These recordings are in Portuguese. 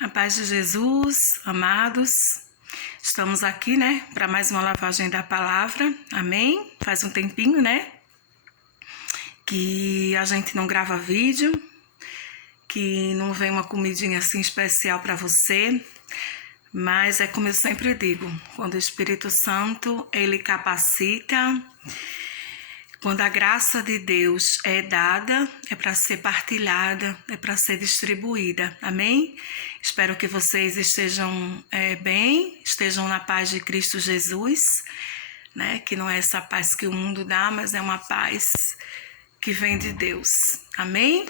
A paz de Jesus, amados, estamos aqui, para mais uma lavagem da palavra, amém? Faz um tempinho, que a gente não grava vídeo, que não vem uma comidinha assim especial para você, mas é como eu sempre digo, quando o Espírito Santo, ele capacita, quando a graça de Deus é dada, é para ser partilhada, é para ser distribuída, amém? Espero que vocês estejam bem, estejam na paz de Cristo Jesus, que não é essa paz que o mundo dá, mas é uma paz que vem de Deus, amém?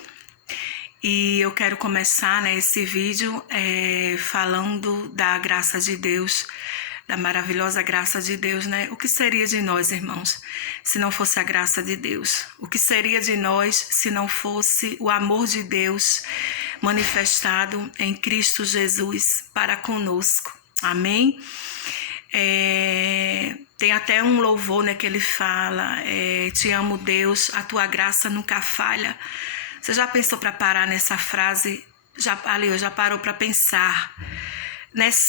E eu quero começar esse vídeo falando da graça de Deus, da maravilhosa graça de Deus, O que seria de nós, irmãos, se não fosse a graça de Deus? O que seria de nós se não fosse o amor de Deus manifestado em Cristo Jesus para conosco? Amém? Tem até um louvor, que ele fala, te amo, Deus, a tua graça nunca falha. Você já pensou para parar nessa frase? Já parou para pensar?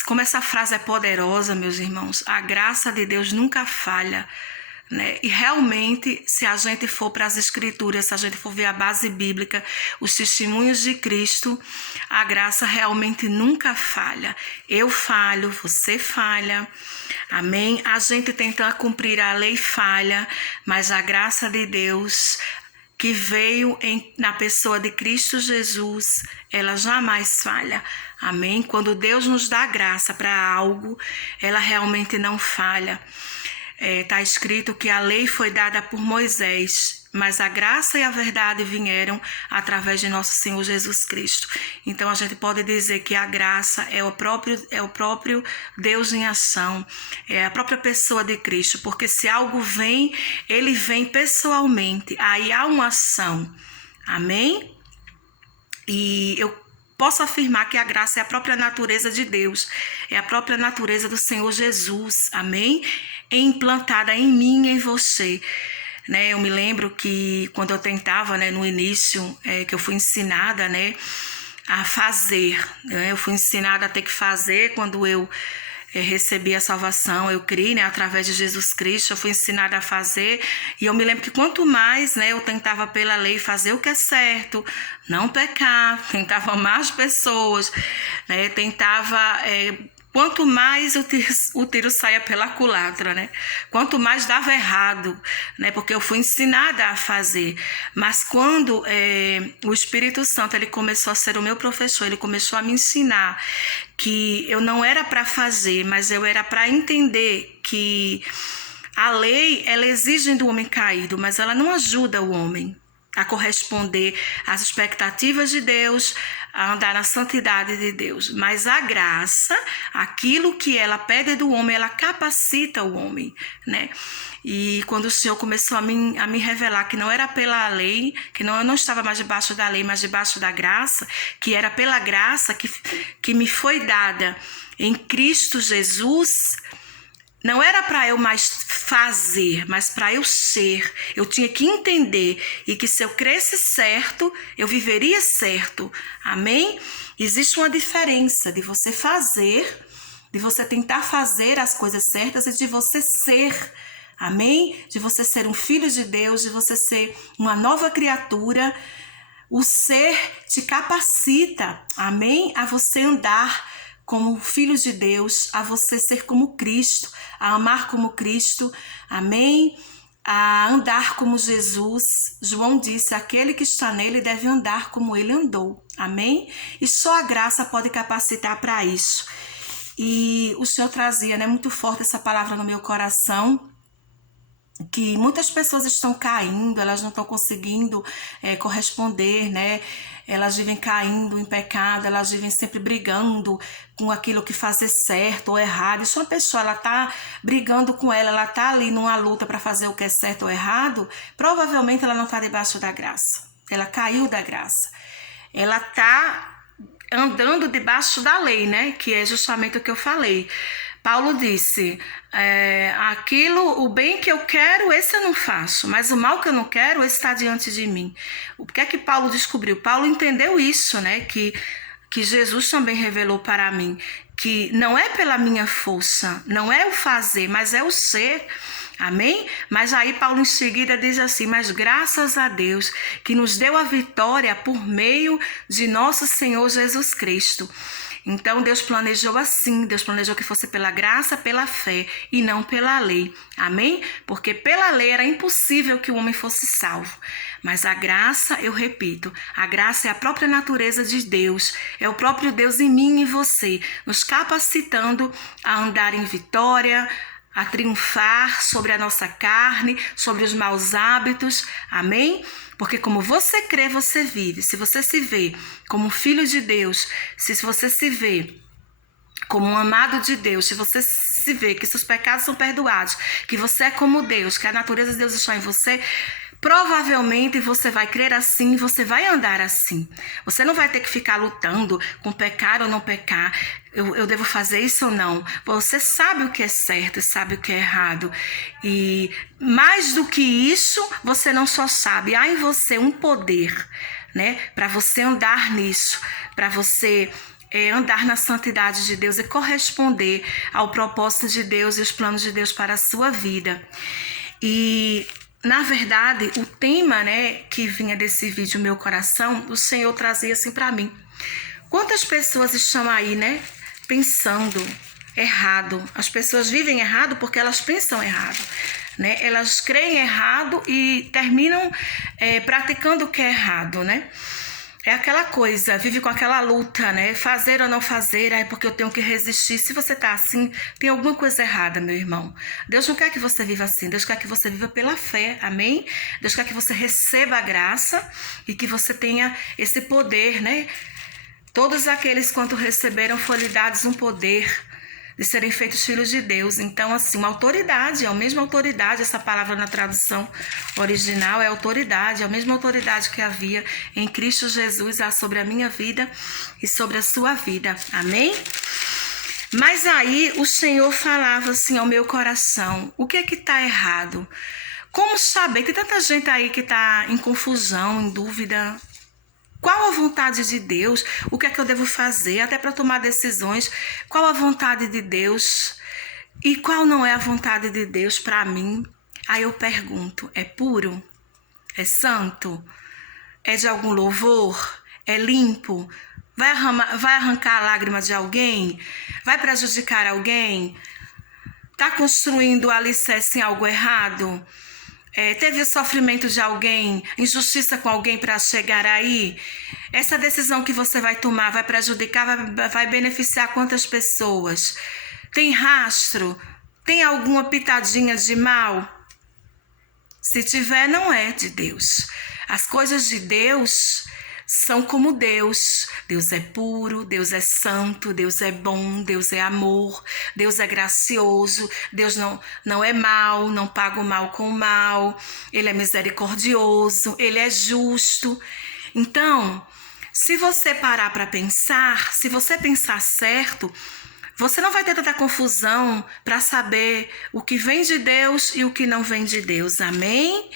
Como essa frase é poderosa, meus irmãos. A graça de Deus nunca falha, E realmente, se a gente for para as Escrituras, se a gente for ver a base bíblica, os testemunhos de Cristo, a graça realmente nunca falha. Eu falho, você falha, amém? A gente tenta cumprir a lei falha, mas a graça de Deus que veio na pessoa de Cristo Jesus, ela jamais falha, amém? Quando Deus nos dá graça para algo, ela realmente não falha. Está escrito que a lei foi dada por Moisés, mas a graça e a verdade vieram através de nosso Senhor Jesus Cristo. Então a gente pode dizer que a graça é o próprio Deus em ação, é a própria pessoa de Cristo, porque se algo vem, ele vem pessoalmente, aí há uma ação, amém? E eu posso afirmar que a graça é a própria natureza de Deus, é a própria natureza do Senhor Jesus, amém? Implantada em mim e em você. Eu me lembro que quando eu tentava, no início, que eu fui ensinada, a fazer, eu fui ensinada a ter que fazer quando eu recebi a salvação, eu criei, através de Jesus Cristo, eu fui ensinada a fazer, e eu me lembro que quanto mais, eu tentava pela lei fazer o que é certo, não pecar, tentava amar as pessoas, tentava... Quanto mais o tiro saia pela culatra, Quanto mais dava errado, Porque eu fui ensinada a fazer. Mas quando o Espírito Santo ele começou a ser o meu professor, ele começou a me ensinar que eu não era para fazer, mas eu era para entender que a lei, ela exige do homem caído, mas ela não ajuda o homem a corresponder às expectativas de Deus, a andar na santidade de Deus. Mas a graça, aquilo que ela pede do homem, ela capacita o homem, E quando o Senhor começou a me revelar que não era pela lei, que eu não estava mais debaixo da lei, mas debaixo da graça, que era pela graça que me foi dada em Cristo Jesus, não era para eu mais fazer, mas para eu ser. Eu tinha que entender e que se eu cresce certo, eu viveria certo. Amém? Existe uma diferença de você fazer, de você tentar fazer as coisas certas e de você ser. Amém? De você ser um filho de Deus, de você ser uma nova criatura. O ser te capacita, amém? A você andar como filho de Deus, a você ser como Cristo, a amar como Cristo, amém? A andar como Jesus. João disse, aquele que está nele deve andar como ele andou, amém? E só a graça pode capacitar para isso. E o Senhor trazia, muito forte essa palavra no meu coração, que muitas pessoas estão caindo, elas não estão conseguindo corresponder, Elas vivem caindo em pecado, elas vivem sempre brigando com aquilo que fazer certo ou errado. E se uma pessoa ela está brigando com ela está ali numa luta para fazer o que é certo ou errado, provavelmente ela não está debaixo da graça. Ela caiu da graça. Ela está andando debaixo da lei, Que é justamente o que eu falei. Paulo disse, o bem que eu quero, esse eu não faço, mas o mal que eu não quero, esse está diante de mim. O que é que Paulo descobriu? Paulo entendeu isso, que que Jesus também revelou para mim, que não é pela minha força, não é o fazer, mas é o ser. Amém? Mas aí Paulo em seguida diz assim: mas graças a Deus que nos deu a vitória por meio de nosso Senhor Jesus Cristo. Então Deus planejou assim, Deus planejou que fosse pela graça, pela fé e não pela lei. Amém? Porque pela lei era impossível que o homem fosse salvo. Mas a graça, eu repito, a graça é a própria natureza de Deus, é o próprio Deus em mim e em você, nos capacitando a andar em vitória, a triunfar sobre a nossa carne, sobre os maus hábitos. Amém? Porque como você crê, você vive. Se você se vê como um filho de Deus, se você se vê como um amado de Deus, se você se vê que seus pecados são perdoados, que você é como Deus, que a natureza de Deus está em você, provavelmente você vai crer assim, você vai andar assim. Você não vai ter que ficar lutando com pecar ou não pecar. Eu devo fazer isso ou não? Você sabe o que é certo e sabe o que é errado. E mais do que isso, você não só sabe. Há em você um poder, né? Para você andar nisso, para você andar na santidade de Deus e corresponder ao propósito de Deus e os planos de Deus para a sua vida. E na verdade, o tema, né, que vinha desse vídeo, meu coração, o Senhor trazia assim para mim. Quantas pessoas estão aí, né, pensando errado? As pessoas vivem errado porque elas pensam errado, né? Elas creem errado e terminam praticando o que é errado, né? É aquela coisa, vive com aquela luta, né? Fazer ou não fazer, porque eu tenho que resistir. Se você tá assim, tem alguma coisa errada, meu irmão. Deus não quer que você viva assim. Deus quer que você viva pela fé, amém? Deus quer que você receba a graça e que você tenha esse poder, né? Todos aqueles quanto receberam foi-lhe dados um poder de serem feitos filhos de Deus. Então, assim, uma autoridade, é a mesma autoridade, essa palavra na tradução original é autoridade, é a mesma autoridade que havia em Cristo Jesus sobre a minha vida e sobre a sua vida. Amém? Mas aí o Senhor falava assim ao meu coração: o que é que está errado? Como saber? Tem tanta gente aí que está em confusão, em dúvida. Qual a vontade de Deus? O que é que eu devo fazer? Até para tomar decisões. Qual a vontade de Deus? E qual não é a vontade de Deus para mim? Aí eu pergunto: é puro? É santo? É de algum louvor? É limpo? Vai arrancar a lágrima de alguém? Vai prejudicar alguém? Está construindo alicerce em algo errado? Teve sofrimento de alguém, injustiça com alguém para chegar aí? Essa decisão que você vai tomar vai prejudicar, vai beneficiar quantas pessoas? Tem rastro? Tem alguma pitadinha de mal? Se tiver, não é de Deus. As coisas de Deus são como Deus. Deus é puro, Deus é santo, Deus é bom, Deus é amor, Deus é gracioso, Deus não é mau, não paga o mal com o mal, Ele é misericordioso, Ele é justo. Então, se você parar para pensar, se você pensar certo, você não vai ter tanta confusão para saber o que vem de Deus e o que não vem de Deus. Amém?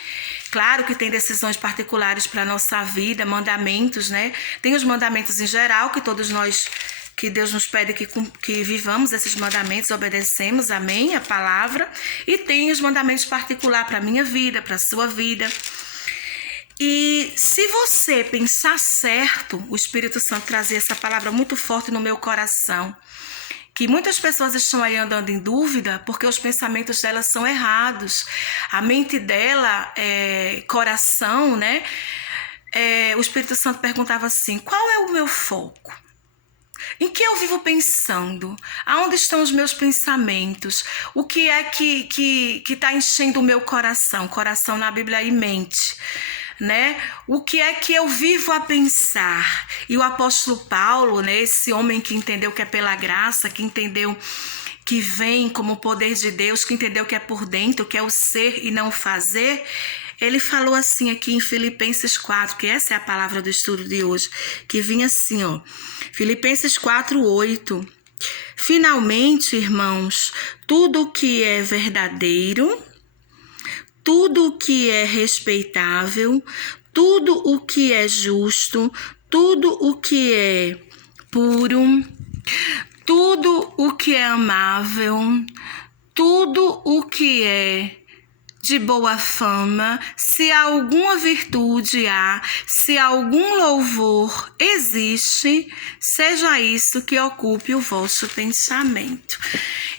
Claro que tem decisões particulares para a nossa vida, mandamentos, né? Tem os mandamentos em geral, que todos nós, que Deus nos pede que vivamos esses mandamentos, obedecemos, amém? A palavra. E tem os mandamentos particulares para a minha vida, para a sua vida. E se você pensar certo, o Espírito Santo trazia essa palavra muito forte no meu coração, que muitas pessoas estão aí andando em dúvida porque os pensamentos delas são errados. A mente dela, coração, né? O Espírito Santo perguntava assim: qual é o meu foco? Em que eu vivo pensando? Aonde estão os meus pensamentos? O que é que está enchendo o meu coração? Coração na Bíblia e mente, né? O que é que eu vivo a pensar? E o apóstolo Paulo, né, esse homem que entendeu que é pela graça, que entendeu que vem como poder de Deus, que entendeu que é por dentro, que é o ser e não o fazer, ele falou assim aqui em Filipenses 4, que essa é a palavra do estudo de hoje, que vinha assim, ó, Filipenses 4:8. Finalmente, irmãos, tudo o que é verdadeiro, tudo o que é respeitável, tudo o que é justo, tudo o que é puro, tudo o que é amável, tudo o que é de boa fama, se alguma virtude há, se algum louvor existe, seja isso que ocupe o vosso pensamento.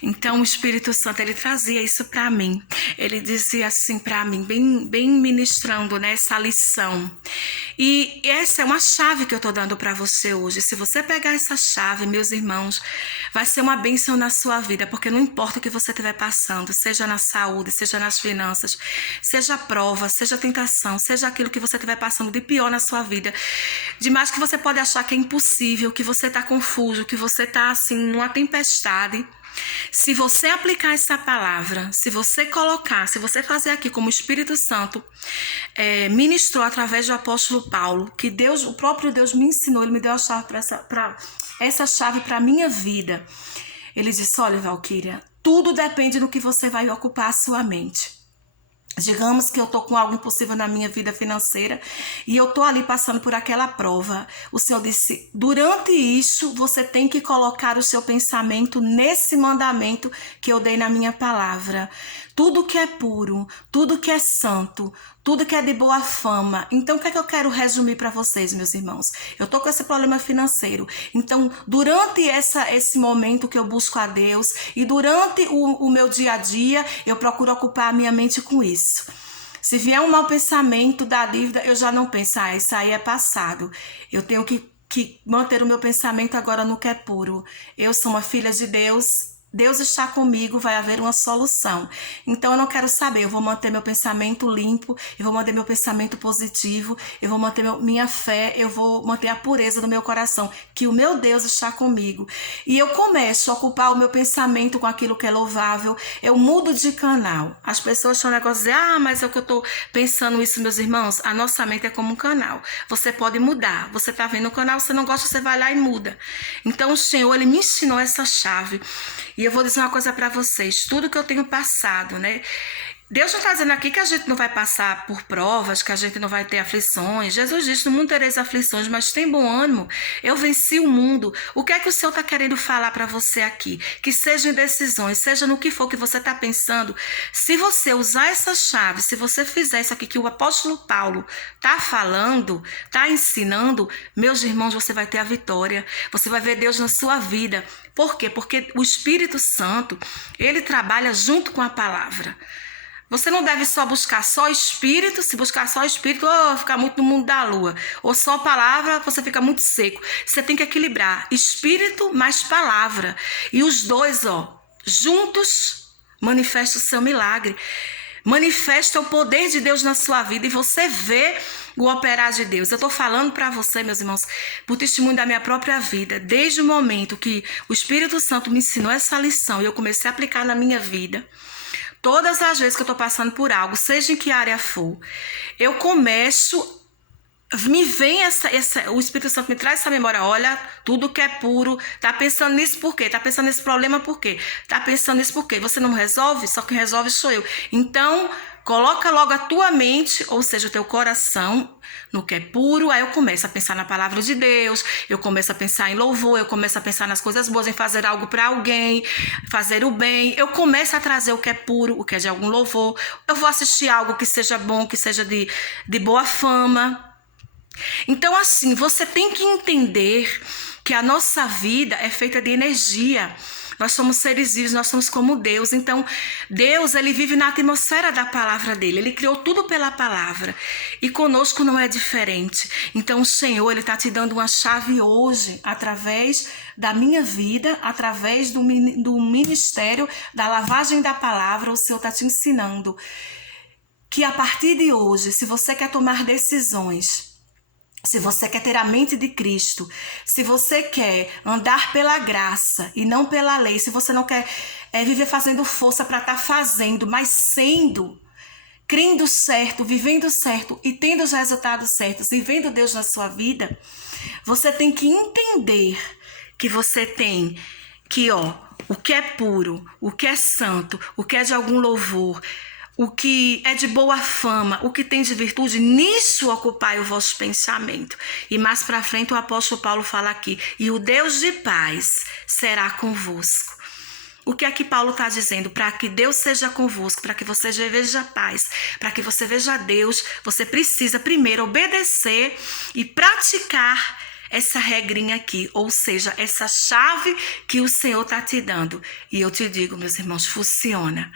Então o Espírito Santo, ele trazia isso para mim. Ele dizia assim para mim, bem ministrando nessa lição. E essa é uma chave que eu estou dando para você hoje. Se você pegar essa chave, meus irmãos, vai ser uma bênção na sua vida, porque não importa o que você estiver passando, seja na saúde, seja nas finanças, seja prova, seja tentação, seja aquilo que você estiver passando de pior na sua vida, demais que você pode achar que é impossível, que você está confuso, que você está assim numa tempestade. Se você aplicar essa palavra, se você colocar, se você fazer aqui como o Espírito Santo ministrou através do apóstolo Paulo, que Deus, o próprio Deus me ensinou, ele me deu a chave para essa chave para a minha vida. Ele disse: olha, Valquíria, tudo depende do que você vai ocupar a sua mente. Digamos que eu tô com algo impossível na minha vida financeira e eu tô ali passando por aquela prova. O Senhor disse: durante isso, você tem que colocar o seu pensamento nesse mandamento que eu dei na minha palavra. Tudo que é puro, tudo que é santo, tudo que é de boa fama. Então, o que é que eu quero resumir para vocês, meus irmãos? Eu tô com esse problema financeiro. Então, durante esse momento que eu busco a Deus e durante o meu dia a dia, eu procuro ocupar a minha mente com isso. Se vier um mau pensamento da dívida, eu já não penso: isso aí é passado. Eu tenho que manter o meu pensamento agora no que é puro. Eu sou uma filha de Deus. Deus está comigo, vai haver uma solução. Então eu não quero saber, eu vou manter meu pensamento limpo, eu vou manter meu pensamento positivo, eu vou manter minha fé, eu vou manter a pureza do meu coração, que o meu Deus está comigo. E eu começo a ocupar o meu pensamento com aquilo que é louvável, eu mudo de canal. As pessoas têm um negócio de dizer: mas é o que eu estou pensando isso, meus irmãos. A nossa mente é como um canal. Você pode mudar. Você está vendo o canal, você não gosta, você vai lá e muda. Então o Senhor, ele me ensinou essa chave. E eu vou dizer uma coisa para vocês, tudo que eu tenho passado, né? Deus não está dizendo aqui que a gente não vai passar por provas, que a gente não vai ter aflições. Jesus disse: no mundo tereis aflições, mas tem bom ânimo. Eu venci o mundo. O que é que o Senhor está querendo falar para você aqui? Que seja em decisões, seja no que for que você está pensando. Se você usar essa chave, se você fizer isso aqui que o apóstolo Paulo está falando, está ensinando, meus irmãos, você vai ter a vitória. Você vai ver Deus na sua vida. Por quê? Porque o Espírito Santo, ele trabalha junto com a palavra. Você não deve só buscar só espírito. Se buscar só espírito, ficar muito no mundo da lua. Ou só palavra, você fica muito seco. Você tem que equilibrar espírito mais palavra. E os dois, juntos, manifestam o seu milagre. Manifesta o poder de Deus na sua vida e você vê o operar de Deus. Eu estou falando para você, meus irmãos, por testemunho da minha própria vida. Desde o momento que o Espírito Santo me ensinou essa lição e eu comecei a aplicar na minha vida, todas as vezes que eu estou passando por algo, seja em que área for, eu começo, me vem o Espírito Santo me traz essa memória: olha, tudo que é puro, tá pensando nisso por quê? Tá pensando nesse problema por quê? Tá pensando nisso por quê? Você não resolve? Só quem resolve sou eu. Então, coloca logo a tua mente, ou seja, o teu coração, no que é puro. Aí eu começo a pensar na palavra de Deus, eu começo a pensar em louvor, eu começo a pensar nas coisas boas, em fazer algo para alguém, fazer o bem. Eu começo a trazer o que é puro, o que é de algum louvor. Eu vou assistir algo que seja bom, que seja de boa fama. Então, assim, você tem que entender que a nossa vida é feita de energia. Nós somos seres vivos, nós somos como Deus. Então, Deus, ele vive na atmosfera da palavra dele. Ele criou tudo pela palavra. E conosco não é diferente. Então, o Senhor, ele está te dando uma chave hoje, através da minha vida, através do ministério, da lavagem da palavra. O Senhor está te ensinando que a partir de hoje, se você quer tomar decisões, se você quer ter a mente de Cristo, se você quer andar pela graça e não pela lei, se você não quer viver fazendo força para estar fazendo, mas sendo, crendo certo, vivendo certo e tendo os resultados certos e vendo Deus na sua vida, você tem que entender que você tem que, o que é puro, o que é santo, o que é de algum louvor, o que é de boa fama, o que tem de virtude, nisso ocupai o vosso pensamento. E mais para frente o apóstolo Paulo fala aqui, e o Deus de paz será convosco. O que é que Paulo está dizendo? Para que Deus seja convosco, para que você veja paz, para que você veja Deus, você precisa primeiro obedecer e praticar essa regrinha aqui, ou seja, essa chave que o Senhor está te dando. E eu te digo, meus irmãos, funciona.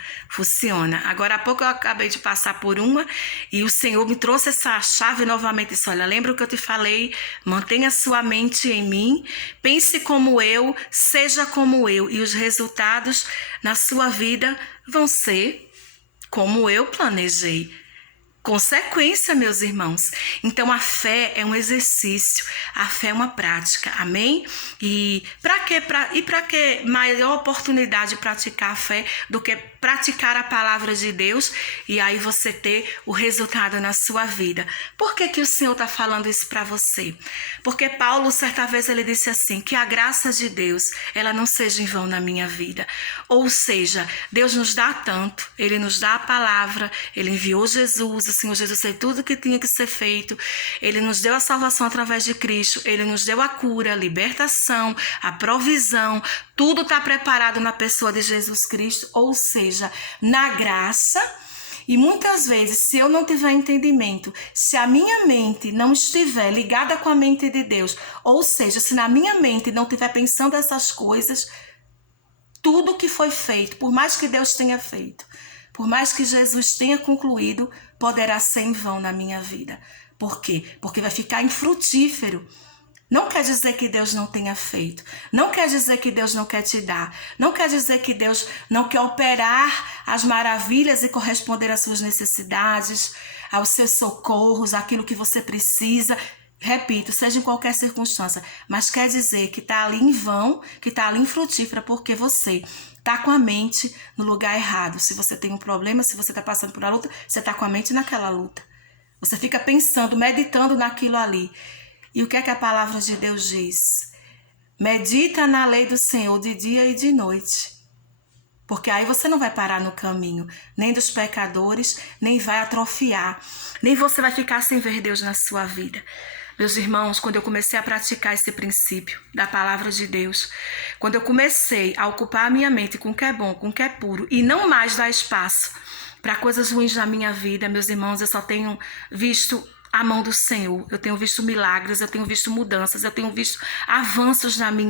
Agora há pouco eu acabei de passar por uma e o Senhor me trouxe essa chave novamente. Disse, olha, lembra o que eu te falei? Mantenha sua mente em mim, pense como eu, seja como eu. E os resultados na sua vida vão ser como eu planejei. Consequência, meus irmãos. Então, a fé é um exercício, a fé é uma prática, amém? E para que maior oportunidade de praticar a fé do que praticar a palavra de Deus e aí você ter o resultado na sua vida? Por que o Senhor está falando isso para você? Porque Paulo, certa vez, ele disse assim, que a graça de Deus, ela não seja em vão na minha vida. Ou seja, Deus nos dá tanto, Ele nos dá a palavra, Ele enviou Jesus, o Senhor Jesus fez tudo o que tinha que ser feito, Ele nos deu a salvação através de Cristo, Ele nos deu a cura, a libertação, a provisão, tudo está preparado na pessoa de Jesus Cristo, ou seja, na graça. E muitas vezes, se eu não tiver entendimento, se a minha mente não estiver ligada com a mente de Deus, ou seja, se na minha mente não estiver pensando essas coisas, tudo que foi feito, por mais que Deus tenha feito, por mais que Jesus tenha concluído, poderá ser em vão na minha vida. Por quê? Porque vai ficar infrutífero. Não quer dizer que Deus não tenha feito. Não quer dizer que Deus não quer te dar. Não quer dizer que Deus não quer operar as maravilhas e corresponder às suas necessidades, aos seus socorros, aquilo que você precisa. Repito, seja em qualquer circunstância. Mas quer dizer que está ali em vão, que está ali infrutífera, porque você está com a mente no lugar errado. Se você tem um problema, se você está passando por uma luta, você está com a mente naquela luta. Você fica pensando, meditando naquilo ali. E o que é que a palavra de Deus diz? Medita na lei do Senhor de dia e de noite. Porque aí você não vai parar no caminho, nem dos pecadores, nem vai atrofiar, nem você vai ficar sem ver Deus na sua vida. Meus irmãos, quando eu comecei a praticar esse princípio da palavra de Deus, quando eu comecei a ocupar a minha mente com o que é bom, com o que é puro, e não mais dar espaço para coisas ruins na minha vida, meus irmãos, eu só tenho visto a mão do Senhor, eu tenho visto milagres, eu tenho visto mudanças, eu tenho visto avanços na minha